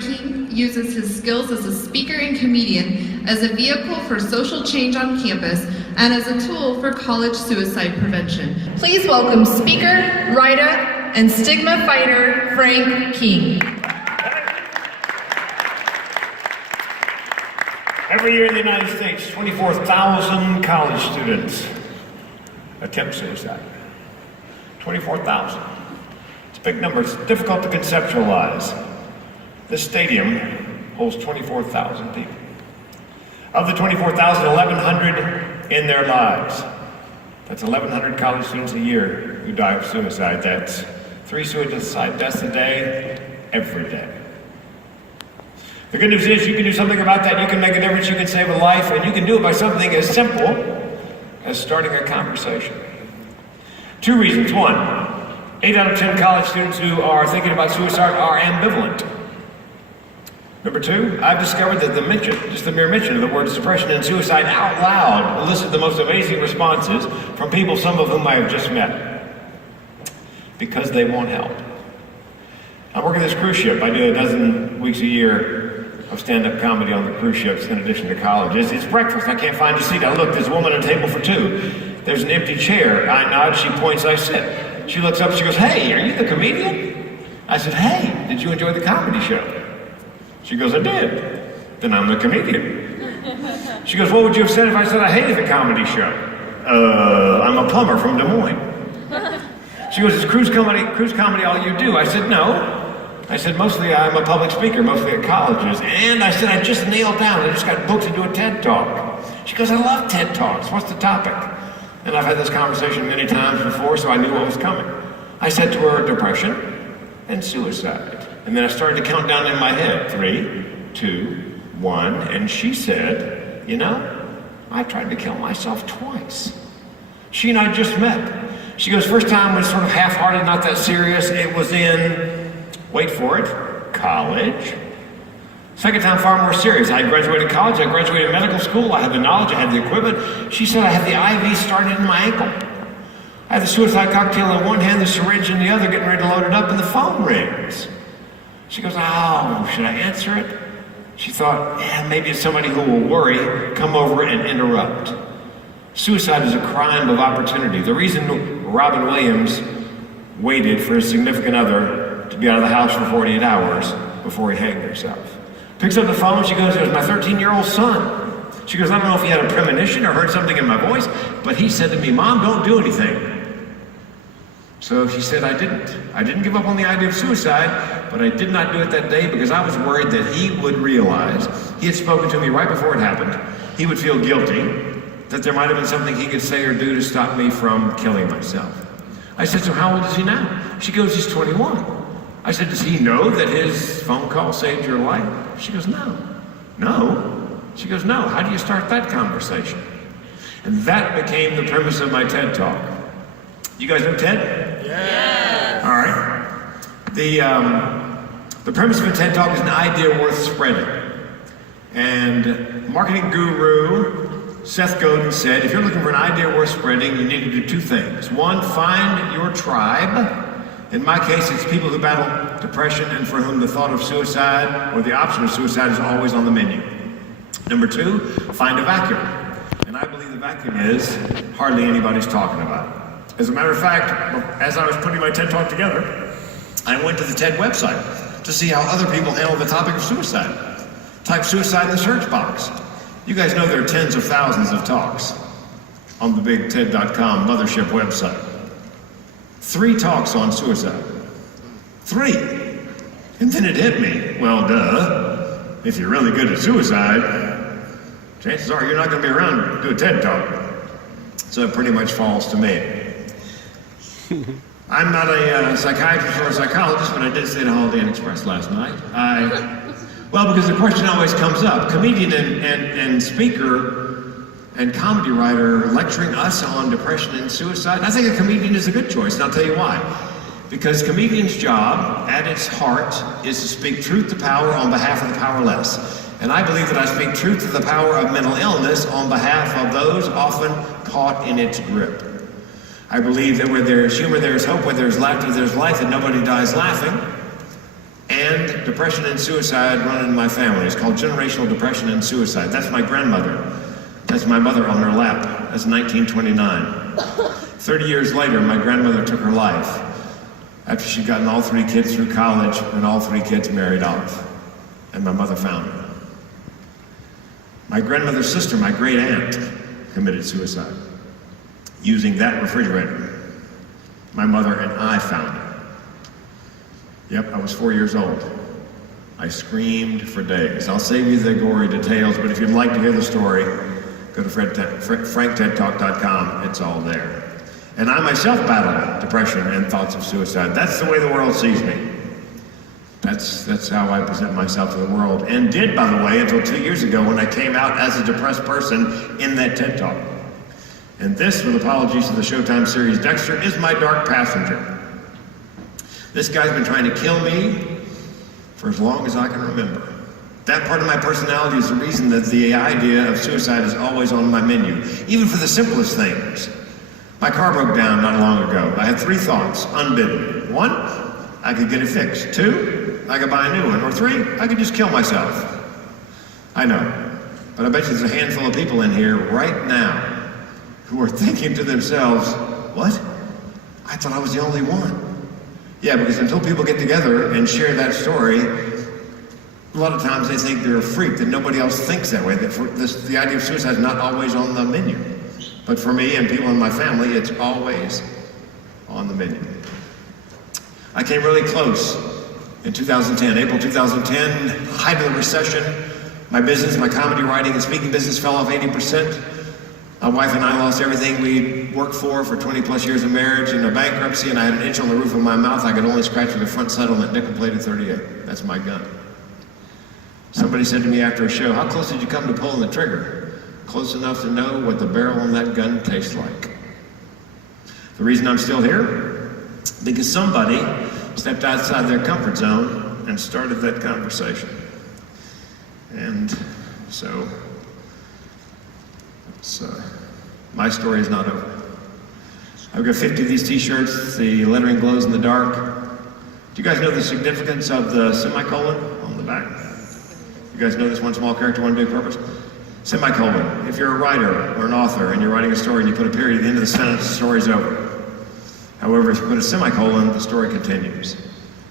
King uses his skills as a speaker and comedian as a vehicle for social change on campus and as a tool for college suicide prevention. Please welcome speaker, writer, and stigma fighter, Frank King. Every year in the United States, 24,000 college students attempt suicide. 24,000. It's a big number. It's difficult to conceptualize. This stadium holds 24,000 people. Of the 24,000, 1,100 in their lives. That's 1,100 college students a year who die of suicide. That's 3 suicide deaths a day, every day. The good news is you can do something about that. You can make a difference. You can save a life, and you can do it by something as simple as starting a conversation. 2 reasons. 1, 8 out of 10 college students who are thinking about suicide are ambivalent. Number 2, I've discovered that the mention, just the mere mention of the words depression and suicide out loud elicit the most amazing responses from people, some of whom I have just met, because they want help. I work on this cruise ship. I do a dozen weeks a year of stand-up comedy on the cruise ships in addition to college. It's breakfast. I can't find a seat. I look, there's a woman at a table for 2. There's an empty chair. I nod, she points, I sit. She looks up, she goes, "Hey, are you the comedian?" I said, "Hey, did you enjoy the comedy show?" She goes, "I did." "Then I'm the comedian." She goes, "What would you have said if I said I hated the comedy show?" I'm a plumber from Des Moines." She goes, "Is cruise comedy all you do?" I said, "No." I said, "Mostly I'm a public speaker, mostly at colleges." And I said, "I just nailed down, I just got booked to do a TED Talk." She goes, "I love TED Talks. What's the topic?" And I've had this conversation many times before, so I knew what was coming. I said to her, depression and suicide. And then I started to count down in my head, 3, 2, 1, and she said, "You know, I tried to kill myself twice." She and I just met. She goes, "First time was sort of half-hearted, not that serious. It was in, wait for it, college. Second time, far more serious. I graduated college, I graduated medical school, I had the knowledge, I had the equipment." She said, "I had the IV started in my ankle. I had the suicide cocktail in one hand, the syringe in the other, getting ready to load it up, and the phone rings." She goes, "Oh, should I answer it?" She thought, yeah, maybe it's somebody who will worry, come over and interrupt. Suicide is a crime of opportunity. The reason Robin Williams waited for his significant other to be out of the house for 48 hours before he hanged himself. Picks up the phone, she goes, "It was my 13-year-old son." She goes, "I don't know if he had a premonition or heard something in my voice, but he said to me, 'Mom, don't do anything.'" So she said, I didn't give up on the idea of suicide, but I did not do it that day because I was worried that he would realize, he had spoken to me right before it happened, he would feel guilty, that there might have been something he could say or do to stop me from killing myself. I said, "So how old is he now?" She goes, "He's 21. I said, "Does he know that his phone call saved your life?" She goes, "No." "No?" She goes, "No. How do you start that conversation?" And that became the premise of my TED Talk. You guys know TED? Yeah. All right. The premise of a TED Talk is an idea worth spreading. And marketing guru Seth Godin said, if you're looking for an idea worth spreading, you need to do 2 things. 1, find your tribe. In my case, it's people who battle depression and for whom the thought of suicide or the option of suicide is always on the menu. Number 2, find a vacuum. And I believe the vacuum is hardly anybody's talking about it. As a matter of fact, as I was putting my TED Talk together, I went to the TED website to see how other people handle the topic of suicide. Type suicide in the search box. You guys know there are tens of thousands of talks on the big TED.com mothership website. 3 talks on suicide. 3. And then it hit me. Well, duh. If you're really good at suicide, chances are you're not going to be around to do a TED Talk. So it pretty much falls to me. I'm not a psychiatrist or a psychologist, but I did stay at Holiday Inn Express last night. Well, because the question always comes up. Comedian and speaker and comedy writer lecturing us on depression and suicide. I think a comedian is a good choice, and I'll tell you why. Because comedian's job, at its heart, is to speak truth to power on behalf of the powerless. And I believe that I speak truth to the power of mental illness on behalf of those often caught in its grip. I believe that where there is humor, there is hope. Where there is laughter, there is life, and nobody dies laughing. and depression and suicide run in my family. It's called generational depression and suicide. That's my grandmother. That's my mother on her lap. That's 1929. 30 years later, my grandmother took her life after she'd gotten all 3 kids through college and all 3 kids married off. And my mother found her. My grandmother's sister, my great aunt, committed suicide using that refrigerator. My mother and I found her. Yep, I was 4 years old. I screamed for days. I'll save you the gory details, but if you'd like to hear the story, go to franktedtalk.com. It's all there. And I myself battle depression and thoughts of suicide. That's the way the world sees me. That's how I present myself to the world. And did, by the way, until 2 years ago when I came out as a depressed person in that TED Talk. And this, with apologies to the Showtime series Dexter, is my dark passenger. This guy's been trying to kill me for as long as I can remember. That part of my personality is the reason that the idea of suicide is always on my menu, even for the simplest things. My car broke down not long ago. I had 3 thoughts, unbidden. 1, I could get it fixed. 2, I could buy a new one. Or 3, I could just kill myself. I know, but I bet you there's a handful of people in here right now who are thinking to themselves, what? I thought I was the only one. Yeah, because until people get together and share that story, a lot of times they think they're a freak, that nobody else thinks that way, that the idea of suicide is not always on the menu. But for me and people in my family, it's always on the menu. I came really close in 2010, April 2010, height of the recession. My business, my comedy writing and speaking business fell off 80%. My wife and I lost everything we worked for 20 plus years of marriage in a bankruptcy, and I had an itch on the roof of my mouth I could only scratch with a front sight on that nickel-plated .38. That's my gun. Somebody said to me after a show, how close did you come to pulling the trigger? Close enough to know what the barrel on that gun tastes like. The reason I'm still here? Because somebody stepped outside their comfort zone and started that conversation. And so, my story is not over. I've got 50 of these t-shirts. The lettering glows in the dark. Do you guys know the significance of the semicolon on the back? You guys know this one small character, one big purpose? Semicolon. If you're a writer or an author and you're writing a story and you put a period at the end of the sentence, the story's over. However, if you put a semicolon, the story continues.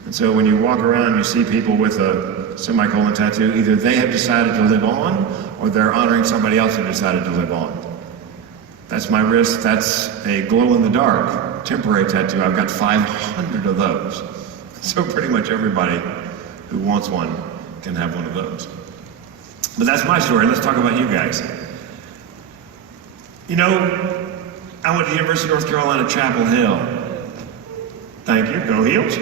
And so when you walk around and you see people with a semicolon tattoo, either they have decided to live on or they're honoring somebody else who decided to live on. That's my wrist. That's a glow-in-the-dark temporary tattoo. I've got 500 of those. So pretty much everybody who wants one can have one of those. But that's my story. Let's talk about you guys. You know, I went to the University of North Carolina, Chapel Hill. Thank you, go Heels.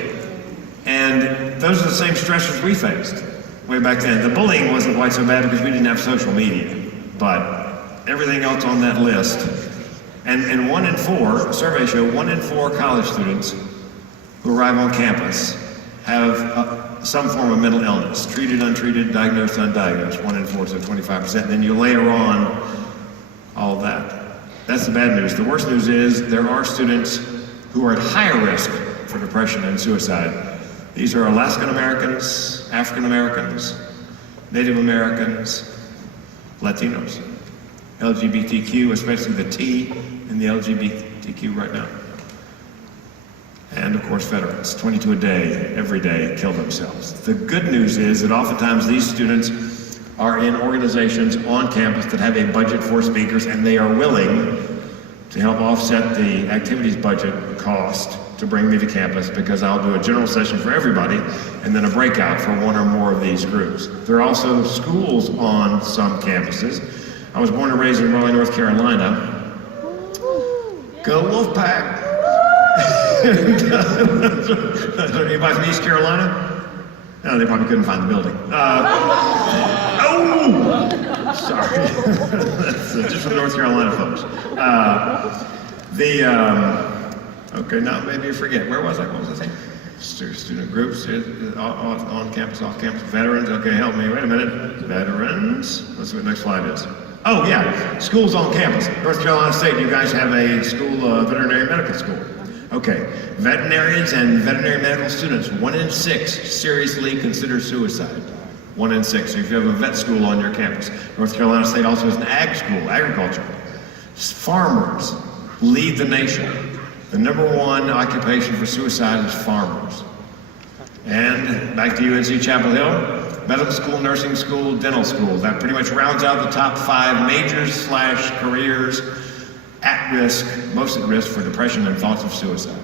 And those are the same stressors we faced way back then. The bullying wasn't quite so bad because we didn't have social media, but everything else on that list. And 1 in 4, surveys show 1 in 4 college students who arrive on campus have some form of mental illness, treated, untreated, diagnosed, undiagnosed, 1 in 4, so 25%. Then you layer on all that. That's the bad news. The worst news is there are students who are at higher risk for depression and suicide. These are Alaskan Americans, African Americans, Native Americans, Latinos, LGBTQ, especially the T in the LGBTQ right now. And of course, veterans, 22 a day, every day, kill themselves. The good news is that oftentimes these students are in organizations on campus that have a budget for speakers, and they are willing to help offset the activities budget cost to bring me to campus, because I'll do a general session for everybody and then a breakout for 1 or more of these groups. There are also schools on some campuses. I was born and raised in Raleigh, North Carolina. Go Wolfpack! Anybody from East Carolina? No, they probably couldn't find the building. Sorry. That's just for the North Carolina folks. Okay, now maybe you forget. Where was I? What was I saying? Student groups, on campus, off campus, veterans. Okay, help me. Wait a minute. Veterans. Let's see what the next slide is. Oh, yeah. Schools on campus. North Carolina State, you guys have a school, veterinary medical school. Okay, veterinarians and veterinary medical students, 1 in 6 seriously consider suicide. 1 in 6. So if you have a vet school on your campus, North Carolina State also has an ag school, agriculture. Farmers lead the nation. The #1 occupation for suicide is farmers. And back to UNC Chapel Hill, medical school, nursing school, dental school. That pretty much rounds out the top 5 majors / careers at risk, most at risk for depression and thoughts of suicide.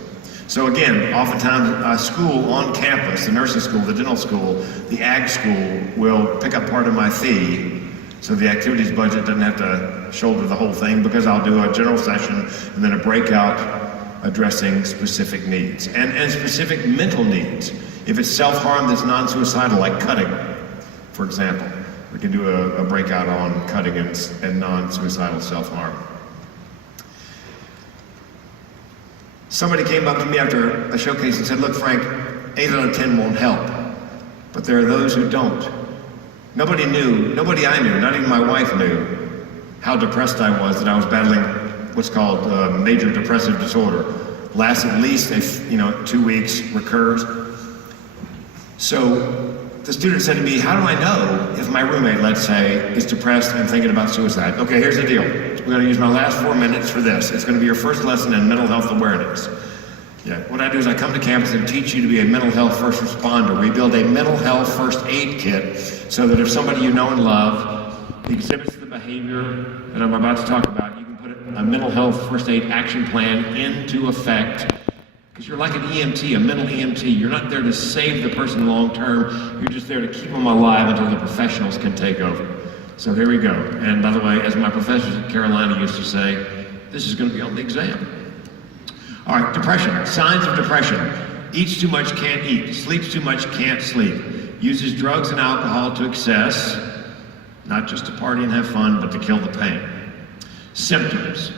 So again, oftentimes a school on campus, the nursing school, the dental school, the ag school will pick up part of my fee, so the activities budget doesn't have to shoulder the whole thing, because I'll do a general session and then a breakout addressing specific needs and specific mental needs. If it's self-harm that's non-suicidal, like cutting, for example, we can do a breakout on cutting and non-suicidal self-harm. Somebody came up to me after a showcase and said, look, Frank, 8 out of 10 won't help, but there are those who don't. Nobody I knew, not even my wife knew, how depressed I was, that I was battling what's called major depressive disorder. Lasts at least 2 weeks, recurs. So the student said to me, how do I know if my roommate, let's say, is depressed and thinking about suicide? Okay, here's the deal. We're going to use my last 4 minutes for this. It's going to be your first lesson in mental health awareness. Yeah, what I do is I come to campus and teach you to be a mental health first responder. We build a mental health first aid kit so that if somebody you know and love exhibits the behavior that I'm about to talk about, you can put a mental health first aid action plan into effect. Because you're like an EMT, a mental EMT. You're not there to save the person long term. You're just there to keep them alive until the professionals can take over. So here we go. And by the way, as my professors at Carolina used to say, this is going to be on the exam. All right, depression. Signs of depression. Eats too much, can't eat. Sleeps too much, can't sleep. Uses drugs and alcohol to excess, not just to party and have fun, but to kill the pain. Symptoms.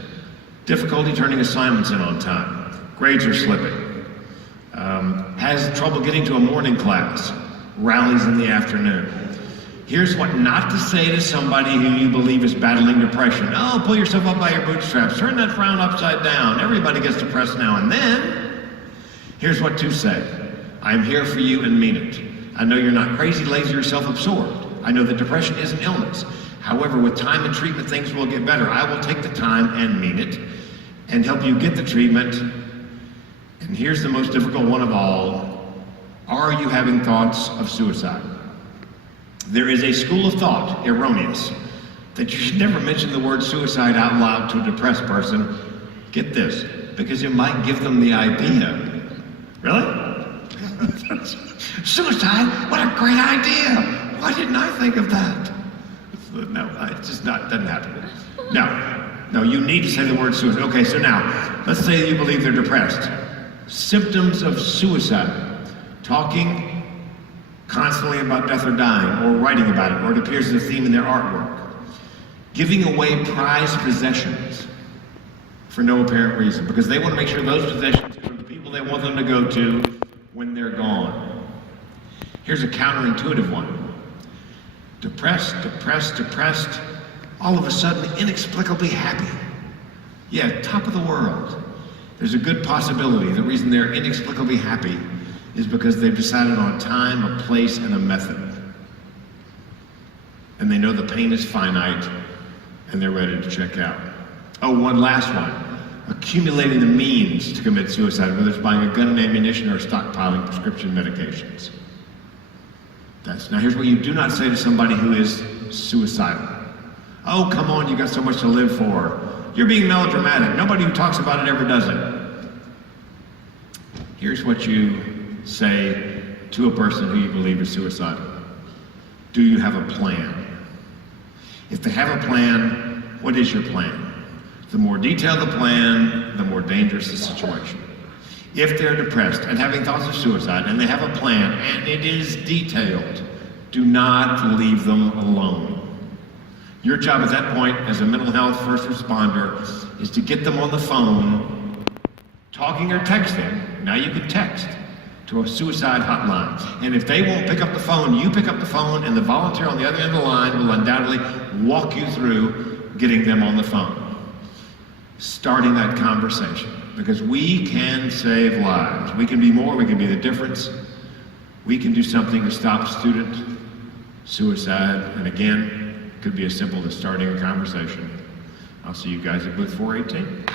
Difficulty turning assignments in on time. Grades are slipping. Has trouble getting to a morning class. Rallies in the afternoon. Here's what not to say to somebody who you believe is battling depression. Oh, pull yourself up by your bootstraps. Turn that frown upside down. Everybody gets depressed now and then. Here's what to say. I'm here for you and mean it. I know you're not crazy, lazy, or self-absorbed. I know that depression is an illness. However, with time and treatment, things will get better. I will take the time and mean it and help you get the treatment. And here's the most difficult one of all. Are you having thoughts of suicide? There is a school of thought, erroneous, that you should never mention the word suicide out loud to a depressed person. Get this, because it might give them the idea. Really? Suicide? What a great idea! Why didn't I think of that? No, it's just not, doesn't happen. No, you need to say the word suicide. Okay, so now, let's say you believe they're depressed. Symptoms of suicide. Talking constantly about death or dying, or writing about it, or it appears as a theme in their artwork. Giving away prized possessions for no apparent reason, because they want to make sure those possessions go to the people they want them to go to when they're gone. Here's a counterintuitive one. Depressed, all of a sudden inexplicably happy. Yeah, top of the world. There's a good possibility the reason they're inexplicably happy is because they've decided on a time, a place, and a method. And they know the pain is finite, and they're ready to check out. Oh, one last one. Accumulating the means to commit suicide, whether it's buying a gun and ammunition or stockpiling prescription medications. Now here's what you do not say to somebody who is suicidal. Oh, come on, you got so much to live for. You're being melodramatic. Nobody who talks about it ever does it. Here's what you say to a person who you believe is suicidal. Do you have a plan? If they have a plan, what is your plan? The more detailed the plan, the more dangerous the situation. If they're depressed and having thoughts of suicide and they have a plan and it is detailed, do not leave them alone. Your job at that point as a mental health first responder is to get them on the phone, talking or texting. Now you can text to a suicide hotline. And if they won't pick up the phone, you pick up the phone, and the volunteer on the other end of the line will undoubtedly walk you through getting them on the phone. starting that conversation, because we can save lives. We can be more, we can be the difference. We can do something to stop student suicide, and again, it could be as simple as starting a conversation. I'll see you guys at booth 418.